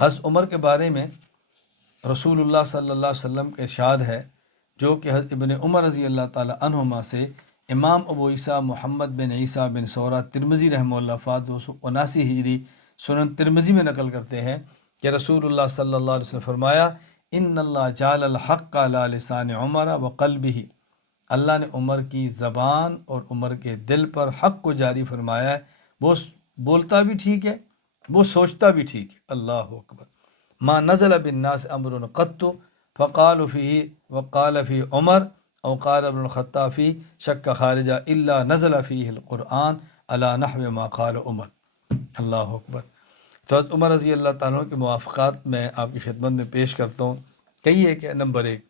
حضرت عمر کے بارے میں رسول اللہ صلی اللہ علیہ وسلم کا ارشاد ہے، جو کہ حضرت ابن عمر رضی اللہ تعالی عنہما سے امام ابو عیسیٰ محمد بن عیسیٰ بن سورہ ترمذی رحمہ اللہ وفات 279 ہجری سنن ترمذی میں نقل کرتے ہیں کہ رسول اللہ صلی اللہ علیہ وسلم فرمایا، ان اللہ جعل الحق علی لسان عمر وقلبہ، اللہ نے عمر کی زبان اور عمر کے دل پر حق کو جاری فرمایا ہے۔ وہ بولتا بھی ٹھیک ہے، وہ سوچتا بھی ٹھیک ہے۔ اللہ اکبر۔ ما نزل بالناس امر قط فقال فيه وقال فيه عمر او قال ابن الخطاب فيه شک خارجہ الا نزل فيه القرآن على نحو ما قال عمر۔ اللہ اکبر۔ تو حضرت عمر رضی اللہ تعالیٰ کے موافقات میں آپ کی خدمت میں پیش کرتا ہوں۔ کہیے کہ نمبر 1،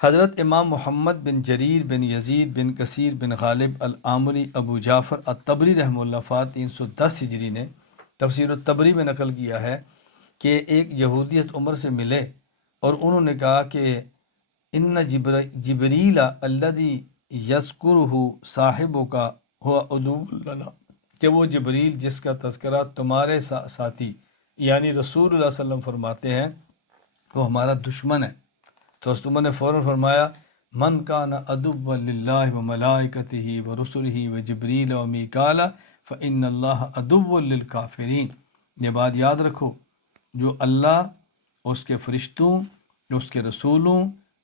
حضرت امام محمد بن جریر بن یزید بن کثیر بن غالب العامری ابو جعفر الطبری رحمہ اللہ وفات 310 ہجری نے تفسیر الطبری میں نقل کیا ہے کہ ایک یہودی حضرت عمر سے ملے اور انہوں نے کہا کہ ان جبریل الذی یذکرہ صاحبک ہوا عدو لنا، کہ وہ جبریل جس کا تذکرہ تمہارے ساتھی یعنی رسول اللہ صلی اللہ علیہ وسلم فرماتے ہیں وہ ہمارا دشمن ہے۔ تو حضرت عمر نے فوراً فرمایا، من کان عدوا للہ وملائکتہ ورسلہ وجبریل ومیکال فإن اللہ عدو للکافرین۔ یہ بات یاد رکھو، جو اللہ، اس کے فرشتوں، اس کے رسولوں،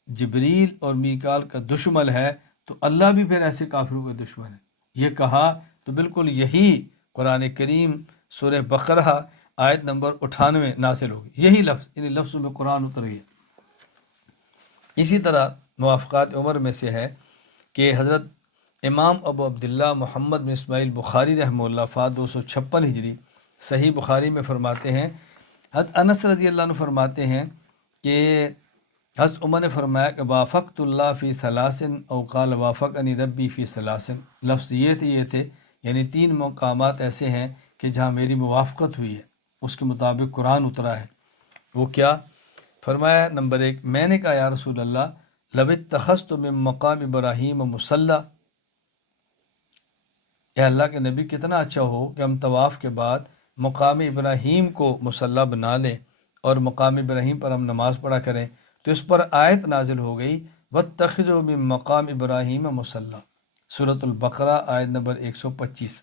جبریل اور میکال کا دشمن ہے تو اللہ بھی پھر ایسے کافروں کا دشمن ہے۔ یہ کہا تو بالکل یہی قرآن کریم سورہ بقرہ آیت نمبر 98 نازل ہوگی، یہی لفظ ان لفظوں میں قرآن اتر گیا۔ اسی طرح موافقات عمر میں سے ہے کہ حضرت امام ابو عبداللہ محمد بن اسماعیل بخاری رحمہ اللہ وفات 256 ہجری صحیح بخاری میں فرماتے ہیں، حضرت انس رضی اللہ عنہ فرماتے ہیں کہ حضرت عمر نے فرمایا کہ وافقت اللہ فی ثلاثن او قال وافقنی ربی فی ثلاثن، لفظ یہ تھے یعنی 3 مقامات ایسے ہیں کہ جہاں میری موافقت ہوئی ہے، اس کے مطابق قرآن اترا ہے۔ وہ کیا؟ فرمایا نمبر 1، میں نے کہا یا رسول اللہ لو اتخذت من مقام ابراہیم مصلی، اے اللہ کے نبی کتنا اچھا ہو کہ ہم طواف کے بعد مقام ابراہیم کو مصلی بنا لیں اور مقام ابراہیم پر ہم نماز پڑھا کریں۔ تو اس پر آیت نازل ہو گئی واتخذوا من مقام ابراہیم مصلی، سورۃ البقرہ آیت نمبر 125۔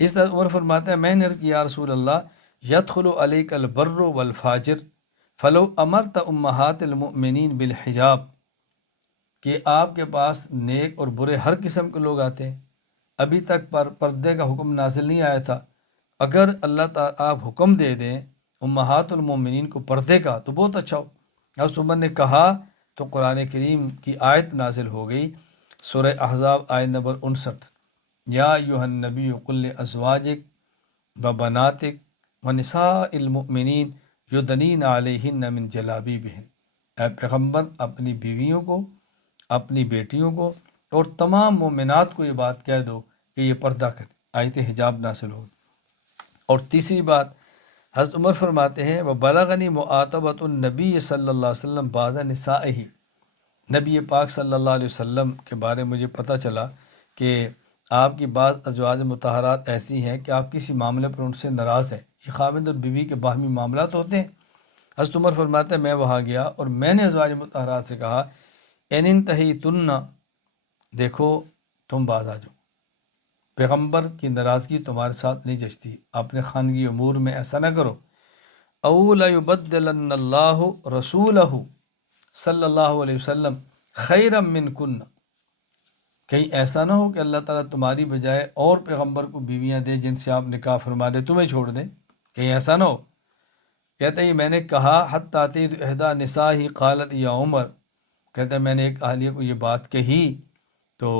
اس طرح عمر فرماتا ہے میں نے عرض کیا یا رسول اللہ یدخل علیک البر والفاجر فلو امرت امہات المؤمنین بالحجاب، کہ آپ کے پاس نیک اور برے ہر قسم کے لوگ آتے ہیں، ابھی تک پردے کا حکم نازل نہیں آیا تھا، اگر اللہ تعالیٰ آپ حکم دے دیں امہات المؤمنین کو پردے کا تو بہت اچھا ہو۔ حضرت عمر نے کہا تو قرآن کریم کی آیت نازل ہو گئی سورہ احزاب آیت نمبر 59، یا ایھا النبی قل لازواجک وبناتک ونساء المؤمنین یدنین علیہن من جلابیبہن، اے پیغمبر اپنی بیویوں کو، اپنی بیٹیوں کو اور تمام مومنات کو یہ بات کہہ دو کہ یہ پردہ کریں، آیت حجاب نازل ہو۔ اور تیسری بات حضرت عمر فرماتے ہیں وبلغنی معاتبۃ النبی صلی اللہ علیہ وسلم بعض نسائہ، نبی پاک صلی اللہ علیہ وسلم کے بارے مجھے پتہ چلا کہ آپ کی بعض ازواج مطہرات ایسی ہیں کہ آپ کسی معاملے پر ان سے ناراض ہیں، یہ خاوند اور بیوی کے باہمی معاملات ہوتے ہیں۔ حضرت عمر فرماتے ہیں میں وہاں گیا اور میں نے ازواج مطہرات سے کہا ان انتہیتن، دیکھو تم باز آ جاؤ، پیغمبر کی ناراضگی تمہارے ساتھ نہیں جچتی، اپنے خانگی امور میں ایسا نہ کرو۔ او لیبدلن اللہ رسولہ صلی اللہ علیہ وسلم خیرا منکن، کہیں ایسا نہ ہو کہ اللہ تعالیٰ تمہاری بجائے اور پیغمبر کو بیویاں دے جن سے آپ نکاح فرما دے، تمہیں چھوڑ دیں، کہیں ایسا نہ ہو۔ کہتے ہیں میں نے کہا حتی اتیت احدی نسائی قالت یا عمر، کہتے ہیں میں نے ایک اہلیہ کو یہ بات کہی تو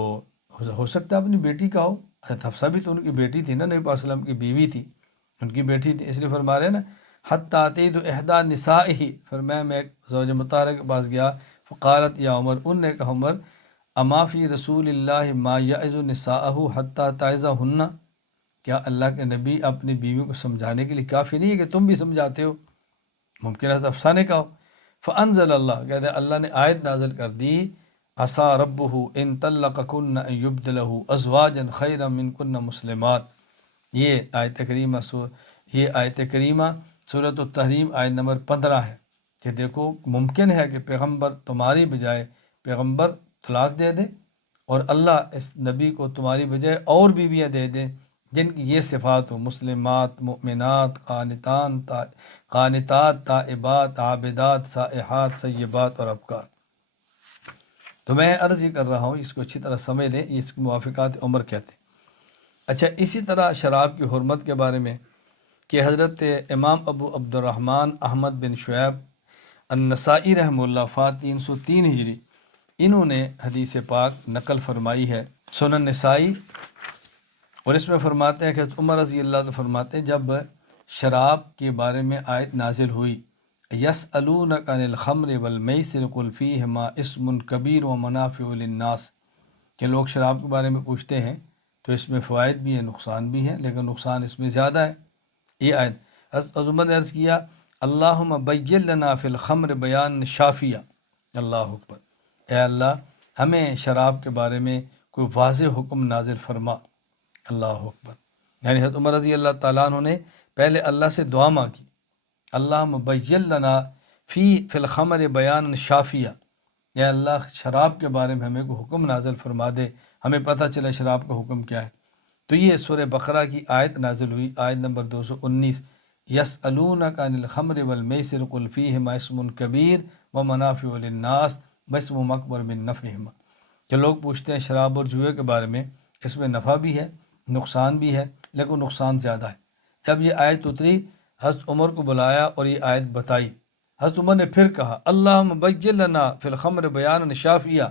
ہو سکتا ہے اپنی بیٹی کا ہو، حضرت حفصہ بھی تو ان کی بیٹی تھی نا، نبی پاک صلی اللہ علیہ وسلم کی بیوی تھی، ان کی بیٹی تھی، اس لیے فرما رہے ہیں نا حتی اتیت احدی نسائی، فرمایا میں ایک زوج مطہرہ کے پاس گیا فقالت یا عمر، ان نے کہا عمر اما فی رسول اللہ ما یعظ نساءہ حتی تعظہن، کیا اللہ کے نبی اپنی بیویوں کو سمجھانے کے لیے کافی نہیں ہے کہ تم بھی سمجھاتے ہو؟ ممکن ہے حفصہ نے کہا۔ فانزل اللہ، کہتے ہیں اللہ نے آیت نازل کر دی عسیٰ ربہ ان طلقکن ان یبدلہ ازواجا خیرا منکن مسلمات، یہ آیت کریمہ یہ آیت کریمہ سورۃ التحریم آیت نمبر 15 ہے کہ دیکھو ممکن ہے کہ پیغمبر تمہاری بجائے پیغمبر طلاق دے دے اور اللہ اس نبی کو تمہاری بجائے اور بیویاں دے دیں جن کی یہ صفات ہو، مسلمات، مؤمنات، قانتات، تائبات، عابدات، سائحات، سیبات اور ابکار۔ تو میں عرض یہ کر رہا ہوں، اس کو اچھی طرح سمجھ لیں، اس کی موافقات عمر کہتے ہیں۔ اچھا، اسی طرح شراب کی حرمت کے بارے میں کہ حضرت امام ابو عبد الرحمن احمد بن شعیب النسائی رحمہ اللہ وفات 303 ہجری، انہوں نے حدیث پاک نقل فرمائی ہے سنن نسائی، اور اس میں فرماتے ہیں کہ حضرت عمر رضی اللہ عنہ فرماتے ہیں جب شراب کے بارے میں آیت نازل ہوئی، یسألونک عن الخمر والمیسر قل فیہما اسم کبیر ومنافع للناس، کہ لوگ شراب کے بارے میں پوچھتے ہیں تو اس میں فوائد بھی ہیں، نقصان بھی ہیں، لیکن نقصان اس میں زیادہ ہے۔ یہ آیت حضرت عمر نے عرض کیا، اللہم بین لنا فی الخمر بیان شافیہ، اللہ اکبر، اے اللہ ہمیں شراب کے بارے میں کوئی واضح حکم نازل فرما، اللہ اکبر۔ یعنی حضرت عمر رضی اللہ تعالیٰ عنہ نے پہلے اللہ سے دعا مانگی، اللہم بین لنا فی الخمر بیان شافیہ، یا اللہ شراب کے بارے میں ہمیں کوئی حکم نازل فرما دے، ہمیں پتہ چلے شراب کا حکم کیا ہے۔ تو یہ سورہ بقرہ کی آیت نازل ہوئی، آیت نمبر 219، یسألونک عن الخمر والمیسر قل فیہما اسم کبیر ومنافع للناس واسم اکبر من نفعہما، کہ لوگ پوچھتے ہیں شراب اور جوئے کے بارے میں، اس میں نفع بھی ہے، نقصان بھی ہے، لیکن نقصان زیادہ ہے۔ جب یہ آیت اتری، حضرت عمر کو بلایا اور یہ آیت بتائی، حضرت عمر نے پھر کہا، اللہم بین لنا فی الخمر بیان شافیہ،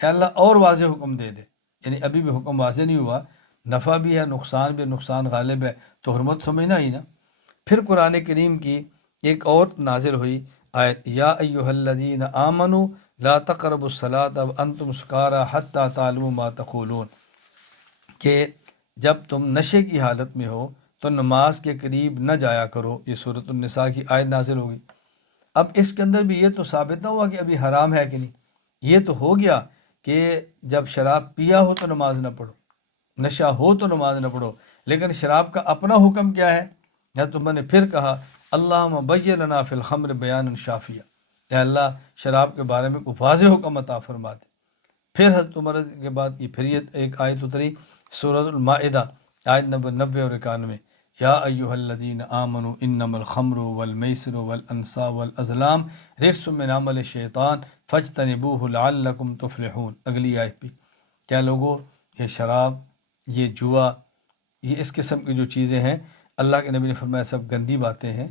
اے اللہ اور واضح حکم دے دے، یعنی ابھی بھی حکم واضح نہیں ہوا، نفع بھی ہے، نقصان بھی، نقصان غالب ہے تو حرمت سمجھنا ہی نا۔ پھر قرآن کریم کی ایک اور نازل ہوئی آیت، یا ایہا الذین آمنوا لا تقربوا الصلاۃ وانتم سکارى حتی تعلموا ما تقولون، کہ جب تم نشے کی حالت میں ہو تو نماز کے قریب نہ جایا کرو۔ یہ سورۃ النساء کی آیت نازل ہوگی۔ اب اس کے اندر بھی یہ تو ثابت نہ ہوا کہ ابھی حرام ہے کہ نہیں، یہ تو ہو گیا کہ جب شراب پیا ہو تو نماز نہ پڑھو، نشہ ہو تو نماز نہ پڑھو، لیکن شراب کا اپنا حکم کیا ہے؟ یا تو میں نے پھر کہا، اللہم بین لنا فی الخمر بیان شافیہ، اے اللہ شراب کے بارے میں کوئی واضح حکم عطا فرما دے۔ پھر حضرت عمر کے بعد یہ پھر یہ ایک آیت اتری سورۃ المائدہ آیت نمبر 90 اور 91، یا ایہا الذین آمنوا انما الخمر والمیسر والانصاب والازلام رجس من عمل الشیطان فاجتنبوہ لعلکم تفلحون۔ اگلی آیت بھی، کیا لوگوں یہ شراب، یہ جوا، یہ اس قسم کی جو چیزیں ہیں، اللہ کے نبی نے فرمایا سب گندی باتیں ہیں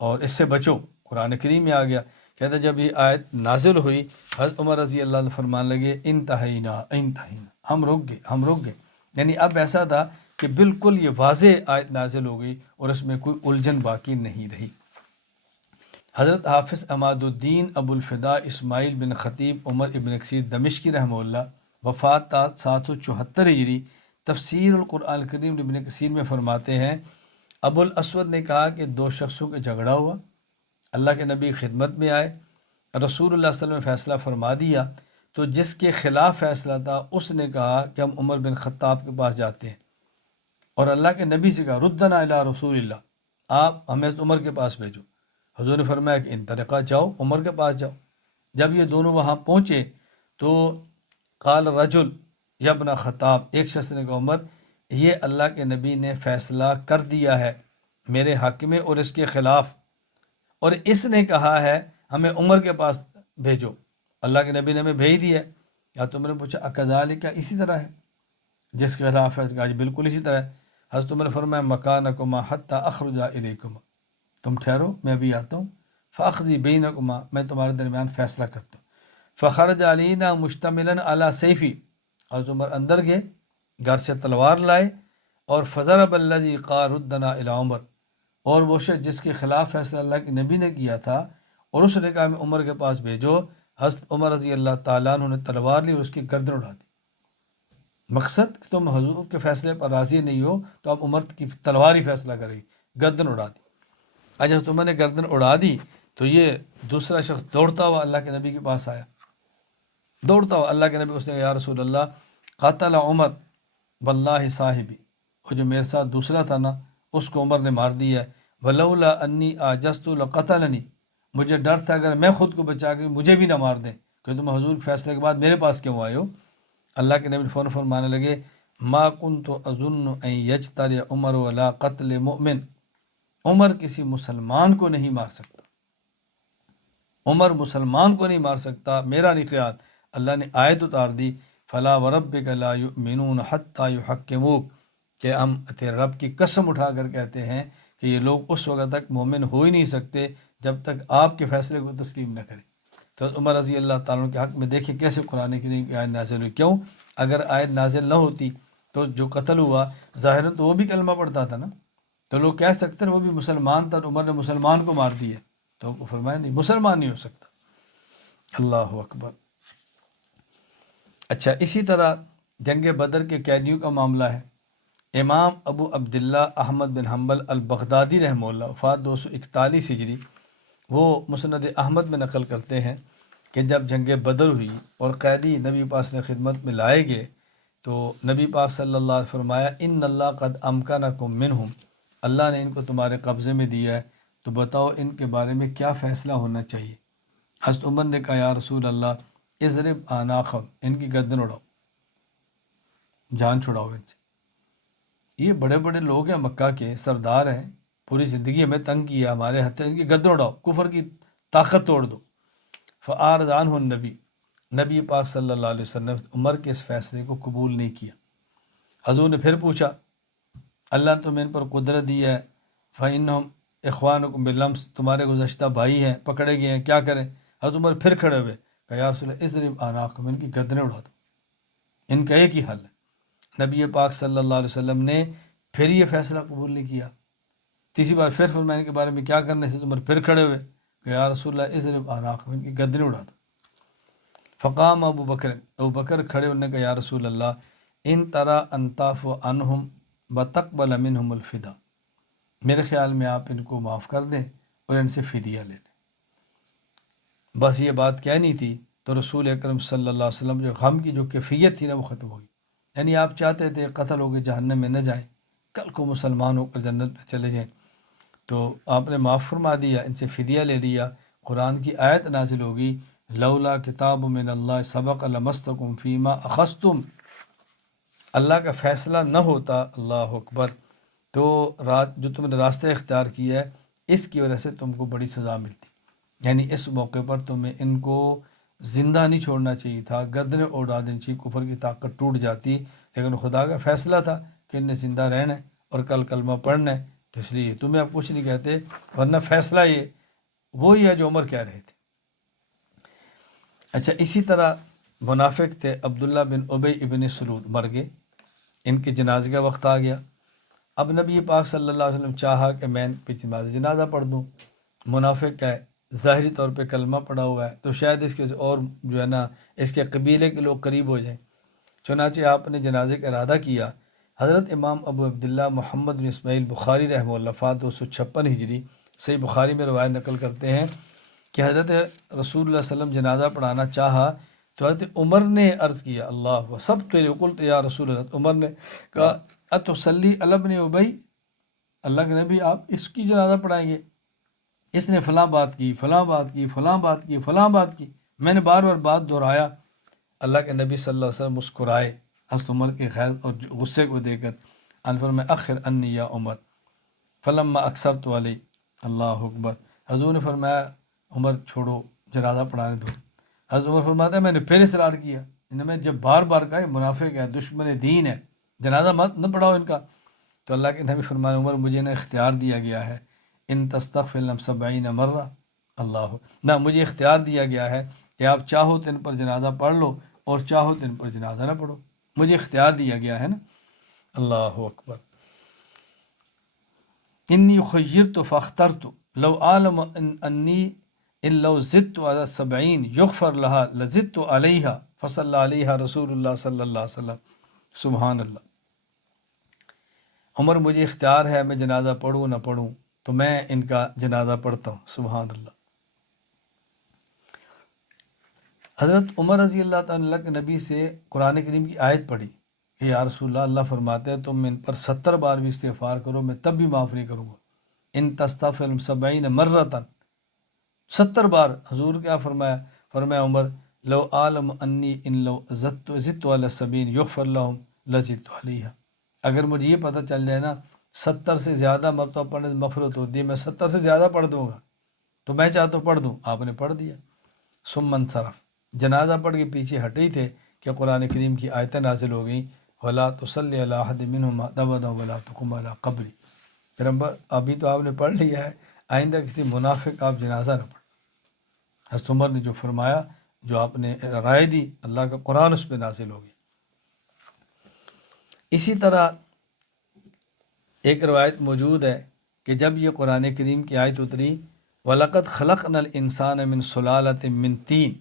اور اس سے بچو۔ قرآن کریم میں آ گیا، کہتے جب یہ آیت نازل ہوئی، حضرت عمر رضی اللہ عنہ فرمان لگے، انتہینا ہم رک گئے، یعنی اب ایسا تھا کہ بالکل یہ واضح آیت نازل ہو گئی اور اس میں کوئی الجھن باقی نہیں رہی۔ حضرت حافظ عماد الدین ابو الفدا اسماعیل بن خطیب عمر ابن کثیر دمشقی رحمہ اللہ، وفات 774 ہجری، تفسیر القرآن الکریم ابن کثیر میں فرماتے ہیں، ابو الاسود نے کہا کہ دو شخصوں کا جھگڑا ہوا، اللہ کے نبی خدمت میں آئے، رسول اللہ صلی اللہ علیہ وسلم نے فیصلہ فرما دیا، تو جس کے خلاف فیصلہ تھا اس نے کہا کہ ہم عمر بن خطاب کے پاس جاتے ہیں، اور اللہ کے نبی سے کہا ردنا الی رسول اللہ، آپ ہمیں عمر کے پاس بھیجو۔ حضور نے فرمایا کہ ان طریقہ جاؤ، عمر کے پاس جاؤ۔ جب یہ دونوں وہاں پہنچے تو قال رجل یا ابن خطاب، ایک شخص نے کہا عمر، یہ اللہ کے نبی نے فیصلہ کر دیا ہے میرے حق میں اور اس کے خلاف، اور اس نے کہا ہے ہمیں عمر کے پاس بھیجو، اللہ کے نبی نے ہمیں بھیج دیا ہے۔ یا تم نے پوچھا اکذالک، اسی طرح ہے جس کے خلاف ہے؟ کہا جی بالکل اسی طرح ہے۔ حضرت عمر نے فرمایا مکانکما حتی اخرج الیکما، تم ٹھہرو میں ابھی آتا ہوں، فاقضی بینکما، میں تمہارے درمیان فیصلہ کرتا ہوں۔ فخرج علینا مشتملا علی سیفی، حضرت عمر اندر گئے، گھر سے تلوار لائے، اور فضرب الذی قال ردنا الی عمر، اور وہ شخص جس کے خلاف فیصلہ اللہ کے نبی نے کیا تھا اور اس نے کہا میں عمر کے پاس بھیجو، حضرت عمر رضی اللہ تعالیٰ عنہ نے تلوار لی اور اس کی گردن اڑا دی۔ مقصد کہ تم حضور کے فیصلے پر راضی نہیں ہو تو اب عمر کی تلوار ہی فیصلہ کرے گی، گردن اڑا دی۔ جب تم نے گردن اڑا دی تو یہ دوسرا شخص دوڑتا ہوا اللہ کے نبی کے پاس آیا، دوڑتا ہوا اللہ کے نبی، اس نے کہا یا رسول اللہ قاتل عمر واللہ صاحبی، وہ جو میرے ساتھ دوسرا تھا نا اس کو عمر نے مار دیا ہے۔ ولولا انی عجزت لقتلنی، مجھے ڈر تھا اگر میں خود کو بچا کے مجھے بھی نہ مار دیں، کہ تم حضور کے فیصلے کے بعد میرے پاس کیوں آئے ہو۔ اللہ کے نبی فوراً فرمانے لگے ما کنت اظن ان یجترئ عمر ولا قتل مؤمن، عمر کسی مسلمان کو نہیں مار سکتا، عمر مسلمان کو نہیں مار سکتا، میرا نہیں خیال۔ اللہ نے آیت اتار دی فلا وربک لا یؤمنون حتی یحکموک، کہ ہم تیرے رب کی قسم اٹھا کر کہتے ہیں کہ یہ لوگ اس وقت تک مومن ہو ہی نہیں سکتے جب تک آپ کے فیصلے کو تسلیم نہ کریں۔ تو عمر رضی اللہ تعالیٰ عنہ کے حق میں دیکھیں کیسے قرآن کریم کی آیت نازل ہوئی۔ کیوں؟ اگر آیت نازل نہ ہوتی تو جو قتل ہوا ظاہراً تو وہ بھی کلمہ پڑھتا تھا نا، تو لوگ کہہ سکتے ہیں وہ بھی مسلمان تھا، عمر نے مسلمان کو مار دیا، تو فرمایا نہیں، مسلمان نہیں ہو سکتا۔ اللہ اکبر۔ اچھا، اسی طرح جنگ بدر کے قیدیوں کا معاملہ ہے۔ امام ابو عبداللہ احمد بن حنبل البغدادی رحمہ اللہ، وفات 241 ہجری، وہ مسند احمد میں نقل کرتے ہیں کہ جب جنگ بدر ہوئی اور قیدی نبی پاک نے خدمت میں لائے گئے تو نبی پاک صلی اللہ علیہ وسلم فرمایا ان اللہ قد امکنکم منہم، اللہ نے ان کو تمہارے قبضے میں دیا ہے، تو بتاؤ ان کے بارے میں کیا فیصلہ ہونا چاہیے۔ حضرت عمر نے کہا یا رسول اللہ اضرب اعناقہم، ان کی گردن اڑاؤ، جان چھڑاؤ ان سے۔ یہ بڑے بڑے لوگ ہیں، مکہ کے سردار ہیں، پوری زندگی ہمیں تنگ کیا، ہمارے ہتھے، ان کی گردن اڑاؤ، کفر کی طاقت توڑ دو۔ فعارض عنہ النبی، نبی پاک صلی اللہ علیہ وسلم نے عمر کے اس فیصلے کو قبول نہیں کیا۔ حضور نے پھر پوچھا اللہ نے تمہیں ان پر قدرت دی ہے، فإنہم اخوانکم باللمس، تمہارے گزشتہ بھائی ہیں، پکڑے گئے ہیں، کیا کریں؟ حضرت عمر پھر کھڑے ہوئے کہ یا رسول اللہ اضرب اعناقہم، ان کی گردنیں اڑا دو، ان کا ایک ہی حل ہے۔ نبی پاک صلی اللہ علیہ وسلم نے پھر یہ فیصلہ قبول نہیں کیا۔ تیسری بار پھر فرمانے کے بارے میں کیا کرنے سے عمر پھر کھڑے ہوئے کہ یا رسول اللہ اضرب اعناقہم، ان کی گردنیں اڑا دو۔ فقام ابو بکر کھڑے ہونے کا یا رسول اللہ ان ترى ان تعفو عنہم وتقبل منہم الفدا، میرے خیال میں آپ ان کو معاف کر دیں اور ان سے فدیہ لے لیں۔ بس یہ بات کہنی تھی تو رسول اکرم صلی اللہ علیہ وسلم جو غم کی جو کیفیت تھی نا وہ ختم ہوئی۔ یعنی آپ چاہتے تھے قتل ہو کے جہنم میں نہ جائیں، کل کو مسلمان ہو کر جنت میں چلے جائیں، تو آپ نے معاف فرما دیا، ان سے فدیہ لے لیا۔ قرآن کی آیت نازل ہوگی لولا کتاب من اللہ سبق لمستکم فیما اخذتم، اللہ کا فیصلہ نہ ہوتا، اللہ اکبر، تو جو تم نے راستہ اختیار کیا ہے اس کی وجہ سے تم کو بڑی سزا ملتی۔ یعنی اس موقع پر تمہیں ان کو زندہ نہیں چھوڑنا چاہیے تھا، گردنیں اڑا دینی چاہیے، کفر کی طاقت ٹوٹ جاتی، لیکن خدا کا فیصلہ تھا کہ ان نے زندہ رہنا ہے اور کل کلمہ پڑھنا ہے، تو اس لیے تمہیں اب کچھ نہیں کہتے، ورنہ فیصلہ یہ وہی ہے جو عمر کہہ رہے تھے۔ اچھا، اسی طرح منافق تھے عبداللہ بن ابی ابن سلول، مر گئے، ان کے جنازے کا وقت آ گیا۔ اب نبی پاک صلی اللہ علیہ وسلم چاہا کہ میں ان پہ جنازہ پڑھ دوں، منافق ہے، ظاہری طور پہ کلمہ پڑھا ہوا ہے، تو شاید اس کے اور جو ہے نا اس کے قبیلے کے لوگ قریب ہو جائیں، چنانچہ آپ نے جنازے کا ارادہ کیا۔ حضرت امام ابو عبداللہ محمد بن اسماعیل بخاری رحمہ اللہ، وفات 256 ہجری، صحیح بخاری میں روایت نقل کرتے ہیں کہ حضرت رسول اللہ صلی اللہ علیہ وسلم جنازہ پڑھانا چاہا تو حضرت عمر نے عرض کیا اللہ و سب تیرے قلت یا رسول اللہ، عمر نے کہا اتصلی علی ابن ابی، اللہ کے نبی آپ اس کی جنازہ پڑھائیں گے، اس نے فلاں بات کی، فلاں بات کی، فلاں بات کی، فلاں بات کی، میں نے بار بار بات دہرایا۔ اللہ کے نبی صلی اللہ علیہ وسلم مسکرائے حضرت عمر کے خیر اور غصے کو دے کر، ان فرمایا اخر انی یا عمر فلما اکثرت علی، اللہ اکبر، حضور نے فرمایا عمر چھوڑو، جنازہ پڑھانے دو۔ حضرت عمر فرماتا ہے میں نے پھر اصرار کیا، انہیں میں جب بار بار کہا یہ منافق ہے، دشمن دین ہے، جنازہ مت نہ پڑھاؤ ان کا، تو اللہ کے نبی فرمایا عمر مجھے نہ اختیار دیا گیا ہے ان تستغفر لهم 70 مرہ، اللہ نہ مجھے اختیار دیا گیا ہے کہ آپ چاہو تو ان پر جنازہ پڑھ لو اور چاہو تو ان پر جنازہ نہ پڑھو، مجھے اختیار دیا گیا ہے نا، اللہ اکبر۔ انی خیرت فاخترت لو عالم انی ان لو زدت على 70 یغفر لها لزدت علیہا فصلی علیہا رسول اللہ صلی اللہ علیہ وسلم، سبحان اللہ۔ عمر مجھے اختیار ہے میں جنازہ پڑھوں نہ پڑھوں تو میں ان کا جنازہ پڑھتا ہوں، سبحان اللہ۔ حضرت عمر رضی اللہ تعالیٰ کے نبی سے قرآن کریم کی آیت پڑھی کہ یا رسول اللہ، اللہ فرماتے ہیں تم ان پر 70 بار بھی استغفار کرو میں تب بھی معاف نہیں کروں گا۔ ان تستغفر 70 مرتن، 70 بار۔ حضور کیا فرمایا؟ فرمایا عمر لو عالم انی ان لو زدت علی 70 یغفر لهم لزدت علیہا، اگر مجھے یہ پتہ چل جائے نا 70 سے زیادہ مرتبہ پڑھنے سے مغفرت ہوتی ہے، میں 70 سے زیادہ پڑھ دوں گا، تو میں چاہتا ہوں پڑھ دوں۔ آپ نے پڑھ دیا۔ ثم انصرف، جنازہ پڑھ کے پیچھے ہٹے ہی تھے کہ قرآن کریم کی آیتیں نازل ہو گئیں، ولا تصلی علی احد منهم ابدا ولا تقم علی قبری۔ پھر ابھی تو آپ نے پڑھ لیا ہے، آئندہ کسی منافق کا آپ جنازہ نہ پڑھ۔ حضرت عمر نے جو فرمایا، جو آپ نے رائے دی، اللہ کا قرآن اس پہ نازل ہو گیا۔ اسی طرح ایک روایت موجود ہے کہ جب یہ قرآن کریم کی آیت اتری وَلَقَدْ خَلَقْنَا الْإِنسَانَ مِنْ سُلَالَةٍ مِنْ طِينٍ،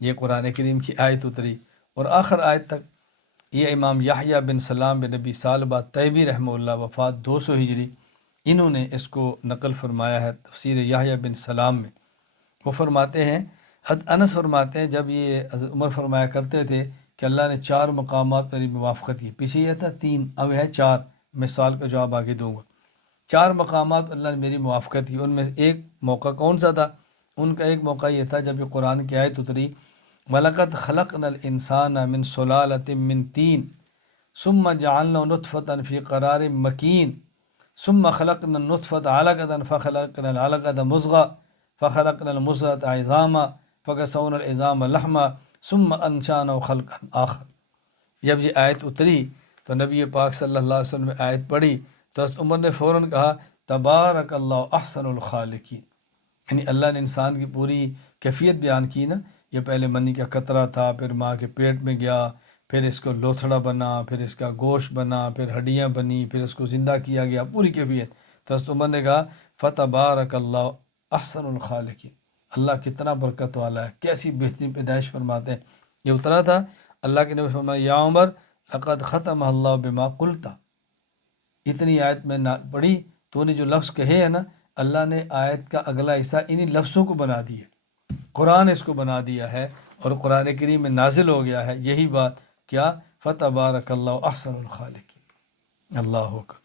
یہ قرآن کریم کی آیت اتری اور آخر آیت تک یہ امام یحییٰ بن سلام بن نبی ثعلبہ تیمی رحمہ اللہ وفات 200 ہجری، انہوں نے اس کو نقل فرمایا ہے تفسیر یحییٰ بن سلام میں۔ وہ فرماتے ہیں، حضرت انس فرماتے ہیں جب یہ حضرت عمر فرمایا کرتے تھے کہ اللہ نے 4 مقامات میری موافقت کی، پیچھے یہ تھا 3، اب ہے 4، میں سوال کا جواب آگے دوں گا۔ 4 مقامات اللہ نے میری موافقت کی، ان میں سے ایک موقع کون سا تھا؟ ان کا ایک موقع یہ تھا جب یہ قرآن کی آیت اتری وَلَقَدْ خَلَقْنَا الْإِنسَانَ مِنْ سُلَالَةٍ مِنْ طِينٍ ثُمَّ جَعَلْنَاهُ نُطْفَةً فِي قَرَارٍ مَكِينٍ ثُمَّ خَلَقْنَا النُّطْفَةَ عَلَقَةً فَخَلَقْنَا الْعَلَقَةَ مُضْغَةً فَخَلَقْنَا الْمُضْغَةَ عِظَامًا فَكَسَوْنَا الْعِظَامَ لَحْمًا ثُمَّ أَنشَأْنَاهُ خَلْقًا آخَر۔ جب یہ آیت اتری تو نبی پاک صلی اللہ علیہ وسلم نے آیت پڑھی تو حضرت عمر نے فوراً کہا تبارک اللہ احسن الخالقین، یعنی اللہ نے انسان کی پوری کیفیت بیان کی نا، یہ پہلے منی کا قطرہ تھا، پھر ماں کے پیٹ میں گیا، پھر اس کو لوتھڑا بنا، پھر اس کا گوشت بنا، پھر ہڈیاں بنی، پھر اس کو زندہ کیا گیا، پوری کیفیت۔ تو حضرت عمر نے کہا فتبارک اللہ احسن الخالقین، اللہ کتنا برکت والا ہے، کیسی بہترین پیدائش فرماتے ہیں۔ یہ اترا تھا، اللہ کے نبی فرمایا یا عمر لقد ختم اللہ بما قلتا، اتنی آیت میں پڑھی تو نے جو لفظ کہے ہیں نا، اللہ نے آیت کا اگلا حصہ انہی لفظوں کو بنا دیا، قرآن اس کو بنا دیا ہے اور قرآن کریم میں نازل ہو گیا ہے یہی بات، کیا فتبارک اللہ احسن الخالقین۔ اللہ اکبر۔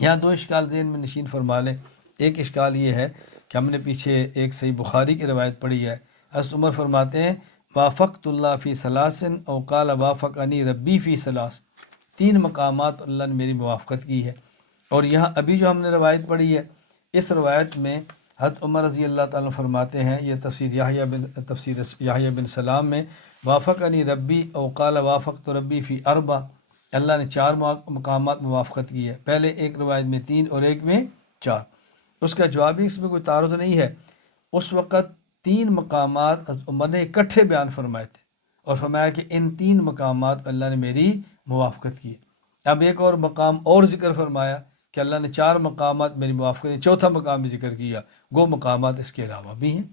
یہاں 2 اشکال ذہن میں نشین فرما لیں۔ ایک اشکال یہ ہے کہ ہم نے پیچھے ایک صحیح بخاری کی روایت پڑھی ہے، حضرت عمر فرماتے ہیں وافقت اللہ فی ثلاثن او قال وافقنی ربی فی ثلاث، 3 مقامات اللہ نے میری موافقت کی ہے۔ اور یہاں ابھی جو ہم نے روایت پڑھی ہے، اس روایت میں حضرت عمر رضی اللہ تعالیٰ فرماتے ہیں، یہ تفسیر یحییٰ بن سلام میں وافقنی ربی او قال وافقت ربی فی اربع، اللہ نے 4 مقامات موافقت کی ہے، پہلے ایک روایت میں 3 اور ایک میں 4۔ اس کا جواب ہی اس میں کوئی تعارض نہیں ہے، اس وقت 3 مقامات حضرت عمر نے اکٹھے بیان فرمائے تھے اور فرمایا کہ ان 3 مقامات اللہ نے میری موافقت کی۔ اب ایک اور مقام اور ذکر فرمایا کہ اللہ نے 4 مقامات میری موافقت کی، چوتھا مقام بھی ذکر کیا، وہ مقامات اس کے علاوہ بھی ہیں۔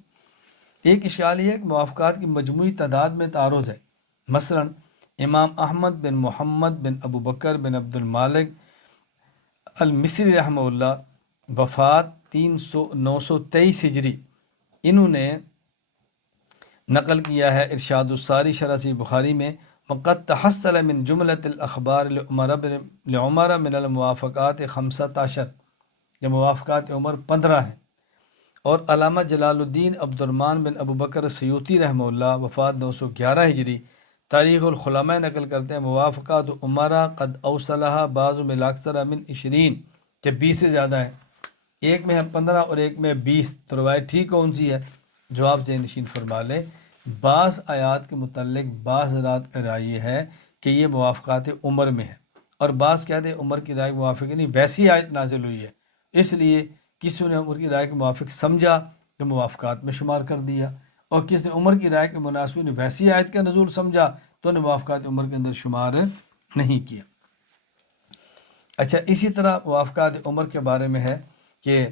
ایک اشکال یہ ہے کہ موافقات کی مجموعی تعداد میں تعارض ہے۔ مثلا امام احمد بن محمد بن ابو بکر بن عبد المالک المصری رحمہ اللہ وفات 923 ہجری، انہوں نے نقل کیا ہے ارشاد الساری شرح صحیح بخاری میں وقد تحصل من جملۃ الاخبار لعمر من الموافقات 15، یہ موافقات عمر 15 ہیں۔ اور علامہ جلال الدین عبد الرحمن بن ابو بکر سیوطی رحمہ اللہ وفات 911 ہجری تاریخ الخلماء نقل کرتے ہیں موافقات عمرہ قد اوصلها بعض بالاکثر من 20، کہ 20 سے زیادہ ہیں، ایک میں ہے 15 اور ایک میں 20، تو روایت ٹھیک کون سی ہے؟ جواب ذہن نشین فرما لیں، بعض آیات کے متعلق بعض حضرات کا رائے یہ ہے کہ یہ موافقات عمر میں ہے، اور بعض کہتے ہیں عمر کی رائے کے موافق نہیں، ویسی آیت نازل ہوئی ہے، اس لیے کسی نے عمر کی رائے کے موافق سمجھا تو موافقات میں شمار کر دیا، اور کسی نے عمر کی رائے کے مناسب نے ویسی آیت کا نزول سمجھا تو نے موافقات عمر کے اندر شمار نہیں کیا۔ اچھا، اسی طرح موافقات عمر کے بارے میں ہے کہ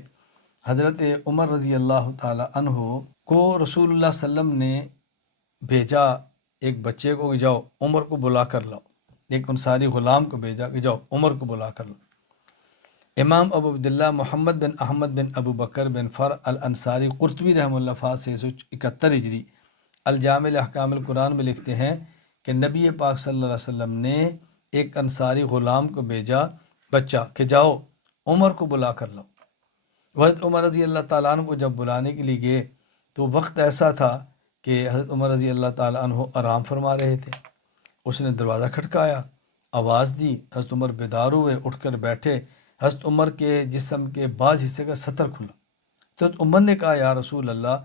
حضرت عمر رضی اللہ تعالی عنہ کو رسول اللہ صلی اللہ علیہ وسلم نے بھیجا ایک بچے کو کہ جاؤ عمر کو بلا کر لاؤ، ایک انصاری غلام کو بھیجا کہ جاؤ عمر کو بلا کر لاؤ۔ امام ابو عبداللہ محمد بن احمد بن ابو بکر بن فرع الانصاری قرطبی رحمہ اللہ فات 671 ہجری الجامع احکام القرآن میں لکھتے ہیں کہ نبی پاک صلی اللہ علیہ وسلم نے ایک انصاری غلام کو بھیجا بچہ کہ جاؤ عمر کو بلا کر لاؤ۔ حضرت عمر رضی اللہ تعالیٰ عنہ کو جب بلانے کے لیے گئے تو وقت ایسا تھا کہ حضرت عمر رضی اللہ تعالیٰ عنہ آرام فرما رہے تھے۔ اس نے دروازہ کھٹکایا، آواز دی، حضرت عمر بیدار ہوئے، اٹھ کر بیٹھے۔ حضرت عمر کے جسم کے بعض حصے کا ستر کھلا تو حضرت عمر نے کہا یا رسول اللہ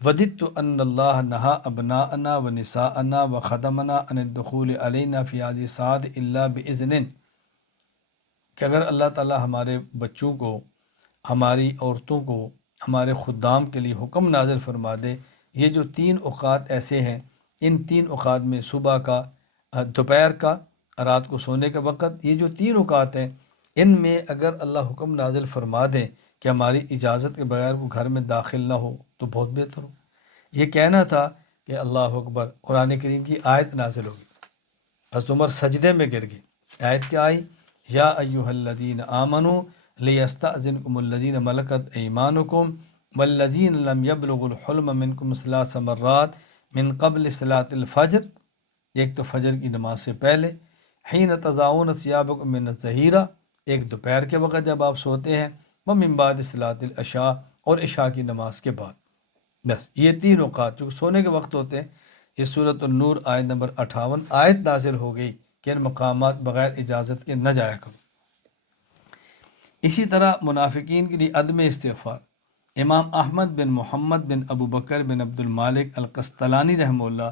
وددت ان اللہ نہا ابناءنا و نساءنا و خدمنا ان الدخول علینا فی هذه الساعۃ الا باذن، کہ اگر اللہ تعالیٰ ہمارے بچوں کو، ہماری عورتوں کو، ہمارے خدام کے لیے حکم نازل فرما دے، یہ جو 3 اوقات ایسے ہیں، ان 3 اوقات میں صبح کا، دوپہر کا، رات کو سونے کا وقت، یہ جو 3 اوقات ہیں ان میں اگر اللہ حکم نازل فرما دیں کہ ہماری اجازت کے بغیر وہ گھر میں داخل نہ ہو تو بہت بہتر ہو۔ یہ کہنا تھا کہ اللہ اکبر، قرآن کریم کی آیت نازل ہوگی۔ حضرت عمر سجدے میں گر گئے۔ آیت کیا آئی؟ یا ایہا الذین آمنوا لیستأذنکم الذین ملکت ایمانکم والذین لم یبلغوا الحلم منکم 3 مرات من قبل صلاۃ الفجر، ایک تو فجر کی نماز سے پہلے، حین تضعون ثیابکم من الظہیرہ، ایک دوپہر کے وقت جب آپ سوتے ہیں، ومن بعد صلاۃ العشاء، اور عشاء کی نماز کے بعد۔ بس یہ 3 اوقات جو سونے کے وقت ہوتے ہیں۔ اس سورۃ النور آیت نمبر 58 آیت نازل ہو گئی کہ ان مقامات بغیر اجازت کے نہ جایا کرو۔ اسی طرح منافقین کے لیے عدم استغفار، امام احمد بن محمد بن ابو بکر بن عبد المالک القسطلانی رحمہ اللہ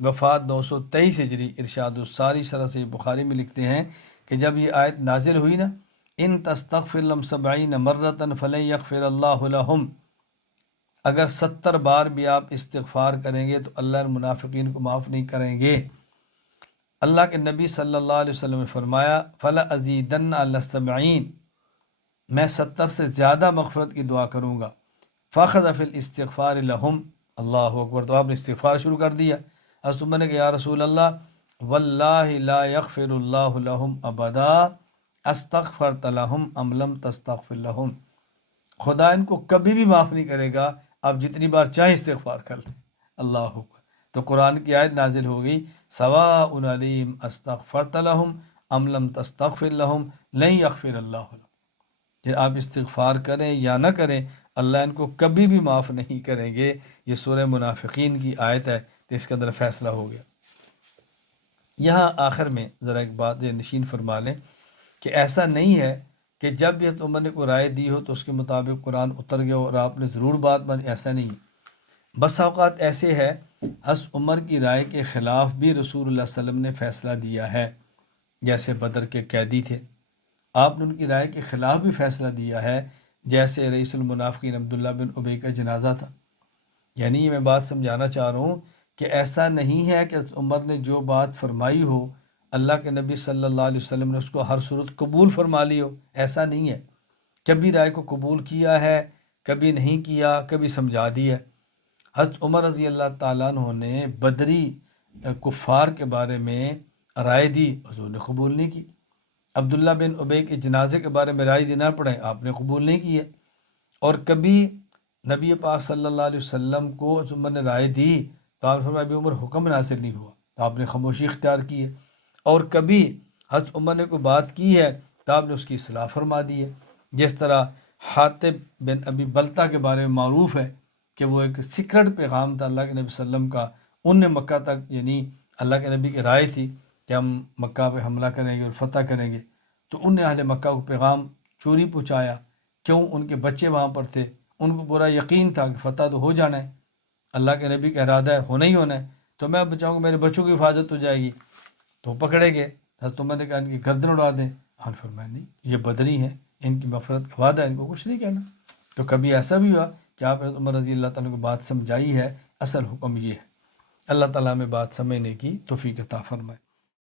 وفات 923 ہجری، ارشاد الساری شرح صحیح بخاری میں لکھتے ہیں کہ جب یہ آیت نازل ہوئی نا، ان تستغفر لهم 70 مرۃ فلن یغفر اللہ لهم، اگر 70 بار بھی آپ استغفار کریں گے تو اللہ ان منافقین کو معاف نہیں کریں گے۔ اللہ کے نبی صلی اللہ علیہ وسلم نے فرمایا فَلَأَزِيدَنَّ عَلَى 70، میں 70 سے زیادہ مغفرت کی دعا کروں گا۔ فَأَخَذَ فِي الْإِسْتِغْفَارِ لَهُمْ، اللہ اکبر، تو آپ نے استغفار شروع کر دیا۔ حضرت عمر نے کہا یا رسول اللہ واللہ لا یغفر اللہ لہم ابدا استغفرت لہم ام لم تستغفر لہم، خدا ان کو کبھی بھی معاف نہیں کرے گا، آپ جتنی بار چاہیں استغفار کر لیں۔ اللہ اکبر، تو قرآن کی آیت نازل ہو گئی سواء علیہم استغفرت لہم ام لم تستغفر لہم لن یغفر اللہ لہم، کہ آپ استغفار کریں یا نہ کریں اللہ ان کو کبھی بھی معاف نہیں کریں گے۔ یہ سورہ منافقین کی آیت ہے، تو اس کے اندر فیصلہ ہو گیا۔ یہاں آخر میں ذرا ایک بات یہ نشین فرما لیں کہ ایسا نہیں ہے کہ جب بھی حضرت عمر نے کوئی رائے دی ہو تو اس کے مطابق قرآن اتر گیا اور آپ نے ضرور بات مان، ایسا نہیں ہے۔ بس اوقات ایسے ہے حضرت عمر کی رائے کے خلاف بھی رسول اللہ صلی اللہ علیہ وسلم نے فیصلہ دیا ہے، جیسے بدر کے قیدی تھے، آپ نے ان کی رائے کے خلاف بھی فیصلہ دیا ہے، جیسے رئیس المنافقین عبداللہ بن ابی کا جنازہ تھا۔ یعنی یہ میں بات سمجھانا چاہ رہا ہوں کہ ایسا نہیں ہے کہ حضرت عمر نے جو بات فرمائی ہو اللہ کے نبی صلی اللہ علیہ وسلم نے اس کو ہر صورت قبول فرما لی ہو، ایسا نہیں ہے۔ کبھی رائے کو قبول کیا ہے، کبھی نہیں کیا، کبھی سمجھا دیا۔ حضرت عمر رضی اللہ تعالیٰ عنہ نے بدری کفار کے بارے میں رائے دی، حضور نے قبول نہیں کی۔ عبداللہ بن ابی کے جنازے کے بارے میں رائے دینا پڑے، آپ نے قبول نہیں کی ہے۔ اور کبھی نبی پاک صلی اللہ علیہ وسلم کو حضرت عمر نے رائے دی تو آپ نے فرمایا ابھی عمر حکم نازل نہیں ہوا، تو آپ نے خاموشی اختیار کی ہے۔ اور کبھی حضرت عمر نے کوئی بات کی ہے تو آپ نے اس کی اصلاح فرما دی ہے۔ جس طرح حاطب بن ابی بلتہ کے بارے میں معروف ہے کہ وہ ایک سیکرٹ پیغام تھا اللہ کے نبی صلی اللہ علیہ وسلم کا، ان نے مکہ تک، یعنی اللہ کے نبی کی رائے تھی کہ ہم مکہ پہ حملہ کریں گے اور فتح کریں گے، تو ان نے اہل مکہ کو پیغام چوری پہنچایا۔ کیوں؟ ان کے بچے وہاں پر تھے، ان کو پورا یقین تھا کہ فتح تو ہو جانا ہے، اللہ کے نبی کا ارادہ ہے، ہونا ہی ہونا ہے، تو میں بچاؤں گا، میرے بچوں کی حفاظت ہو جائے گی۔ تو پکڑے گئے، حضرت عمر نے کہا ان کی گردن اڑا دیں، ہاں فرمایا نہیں، یہ بدری ہیں، ان کی مغفرت کا وعدہ ہے، ان کو کچھ نہیں کہنا۔ تو کبھی ایسا بھی ہوا کہ آپ نے عمر رضی اللہ تعالیٰ کو بات سمجھائی ہے، اصل حکم یہ ہے۔ اللہ تعالیٰ میں بات سمجھنے کی توفیق عطا فرمائے۔